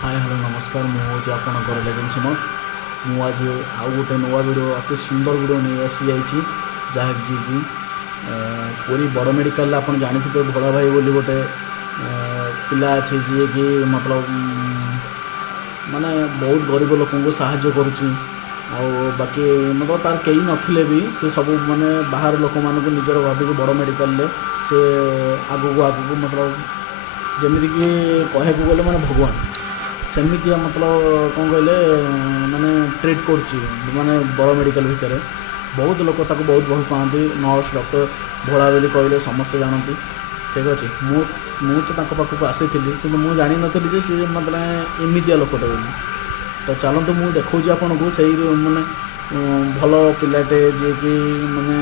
Hi hello नमस्कार मुझे आपंकर लेजेंड सुमन आज आउ गोटे नुआ वीडियो अति सुंदर वीडियो नहीं आसी जाइए जहाँकि कि पूरी बड़ मेडिकल आप जानते भोला भाई बोली गोटे पिला अच्छे जी कि मतलब माने बहुत गरीब लोक साहाय्य करुच्ची बाकी मतलब तार कई नथिले भी से सब माने बाहर लोक मान निजर भाविक बड़ मेडिकल से आगू आगू मतलब जमीक कहू गले मैंने भगवान सेमितिया मतलब कौन कहले माने ट्रीट करुच्ची माने बड़ मेडिकल भितर बहुत लोग ताको बहुत भल पाती नर्स डॉक्टर भोला बोली कहले समस्ते जानती ठीक अच्छे मु तो पाखक आसी कि मुझे जानी नी सी मतलब एमतिया लोकटे बोली तो चलते मुझे देखा आपन को सही माने भल पिलाटे जी कि माने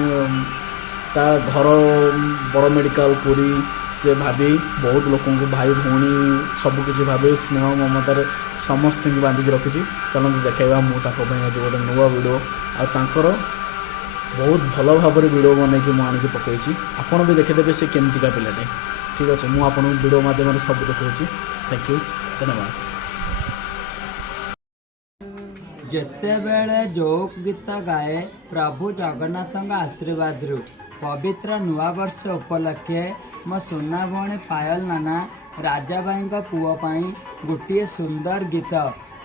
ता घर बड़ मेडिकल पूरी से भाभी बहुत लोक भाई भौणी सबकि भावे स्नेह ममतार समस्त बांधिक रखी चलते देखा मुझे आज गोटे नुआ वीडियो आर बहुत भल भाव वीडियो बन कि मुझे पकई आपड़ भी देखीदे से केमतिका पिलाटे ठीक अच्छे मुझे वीडियो माध्यम सब देखा थैंक यू धन्यवाद। जेते बेले जोक गीत गाए प्रभु जगन्नाथ आशीर्वाद रु पवित्र नुआ वर्ष उपलक्षे मो सुना भौणी पायल नाना राजा भाई पुओ पाई गोटे सुंदर गीत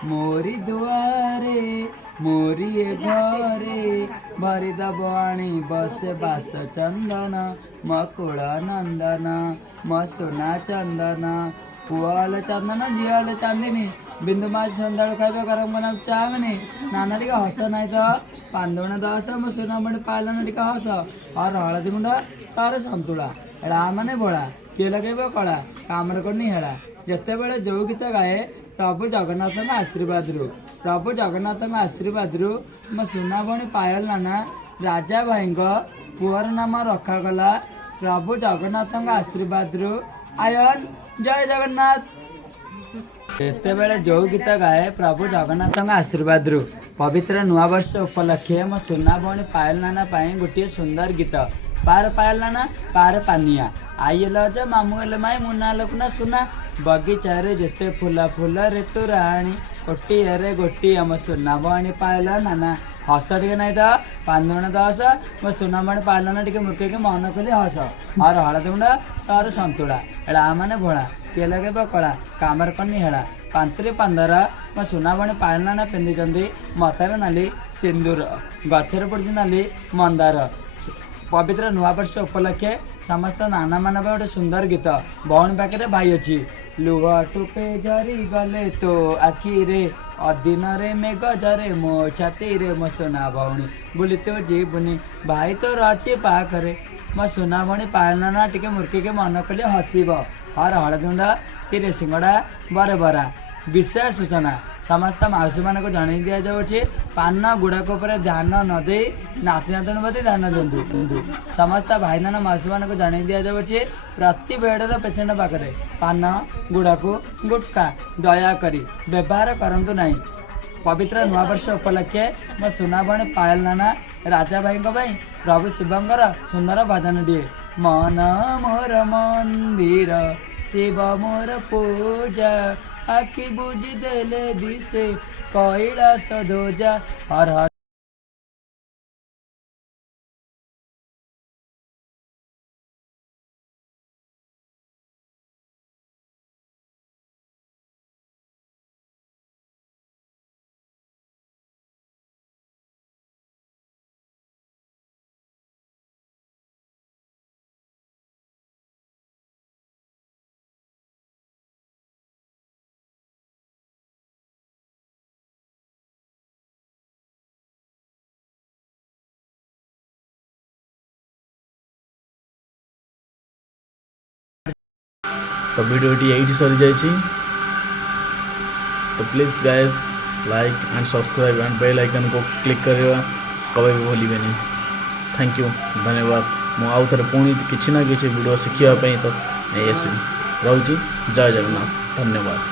मोरी दुआरे मोरी ए घरे भरी दबाणी बसे बास चंदन मकुल नंदन म सुना चंदन पुआल चंदन झील चांदिनी बिंदु माछ सन्दा खाइबा गरम गरम चावनी नाना टिके हस नाई तो पांदुण दस मो सुना मणि पालन टिके हस और हलदी गुंड सारे संतुला एड़ा माने बोला किए लगे कला काम करनी हेड़ा जिते बड़े जो गीत गाए प्रभु जगन्नाथ आशीर्वाद रु प्रभु जगन्नाथ आशीर्वाद रु मो सुना भणी पायल नाना राजा भाई पुअर नाम रखागला प्रभु जगन्नाथ आशीर्वाद रु आयन जय जगन्नाथ एते बेले जो गीत गाए प्रभु जगन्नाथ आशीर्वाद रु पवित्र नुआ वर्ष उपलक्षे मो सुना भौणी पायल नाना पाई गोटे सुंदर गीत पार पायल नाना पार पानिया आई लज मामू एल माई मुना लोकना सुना बगीचा रे जेते फूला फूल रे तू राणी गोटिए रे गोटिए मो सुना भौणी पायल नाना हस टे नाई तो पांदुण दस मो सुना भौणी पायल नाना टे मुर्के मन कली हस और हलदी गुंड सर संतुला एड़ा माने भोला किए लगे कला कामर कनी हेड़ा पांतरी पंदर मो सुना भौणी पायल नाना पिंधि मथार नाली सिंदूर गछर पड़ी नाली मंदार पवित्र नुआ वर्ष उपलक्षे समस्त नाना मान गोटे सुंदर गीत भौणी पाखे भाई अच्छी लुह टुपे झरी गले तो आखि रे अधीन रे मेघ झरे मो छाती रे मो सुना भौणी बुली तो जीवनी भाई तो रची पाखरे मो सुना भौणी पायल नाना टिके मुर्की के मन कले हसब और हलदुंड सिरे सिंगड़ा बरे बरा विशेष सूचना समस्त मौसी मान को जन दि जाऊँगी पान गुड़ाक ध्यान न दे नाती नातुण प्रति ध्यान दिंतु समस्त भाई नाना मौसी मान को जन दि जाऊँगी प्रति बेडर पेसेंट पाखे पान गुड़ाक गुटका दयाकोरी व्यवहार करंतु नहीं। पवित्र नुआ वर्ष उपलक्षे मो सुना भौणी पायल नाना राजा भाई प्रभु शिवंकर सुंदर भजन दिए मन मोर मंदिर शिव मोर पूजा आखि बुझी देले दिसे कैलास ध्वजा हर हर तो वीडियोटी यही सरी जाइए तो please guys like and subscribe and bell icon को क्लिक करवा कभी भी भूलिए नहीं। थैंक यू धन्यवाद मुझे आउ थे पुणी किसी ना कि वीडियो शिखापी तो नहीं आसवि रोची जय जगन्नाथ धन्यवाद।